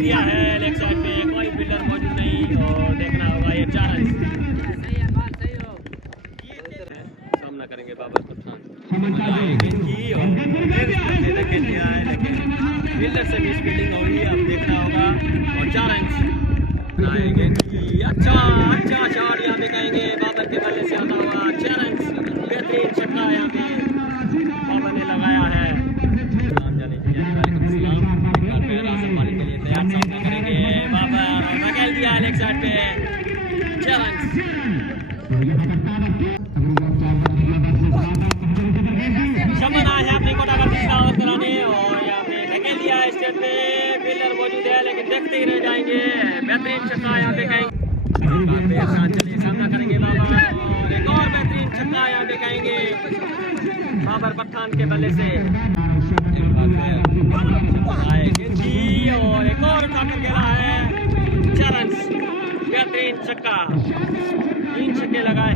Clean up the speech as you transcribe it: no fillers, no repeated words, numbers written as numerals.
दिया है leg side पे, कोई फील्डर मौजूद नहीं और देखना होगा ये 4 रन सामना करेंगे बाबर पठान फील्डर से मिस फील्डिंग हो रही है, अब देखना होगा और 4 रन आएंगे। अच्छा अच्छा शॉट यहाँ पे कहेंगे बाबर के बल्ले से आता हुआ 6 रन, बेहतरीन छक्का यहाँ पे बाबर ने लगाया है। लेग साइड पे 6 रन शमन आया है अपनी कोटा का तीसरा ओवर कराने और यहाँ पे धकेल दिया है स्टेट पे, फील्डर मौजूद है लेकिन देखते ही रह जाएंगे। बेहतरीन छक्का यहाँ पे कहेंगे, सामना करेंगे बाबर और एक और बेहतरीन छक्का यहाँ पे कहेंगे बाबर पठान के बल्ले से और एक और उठाकर खेला है 4 रन, बेहतरीन छक्का, 3 छक्के लगाए।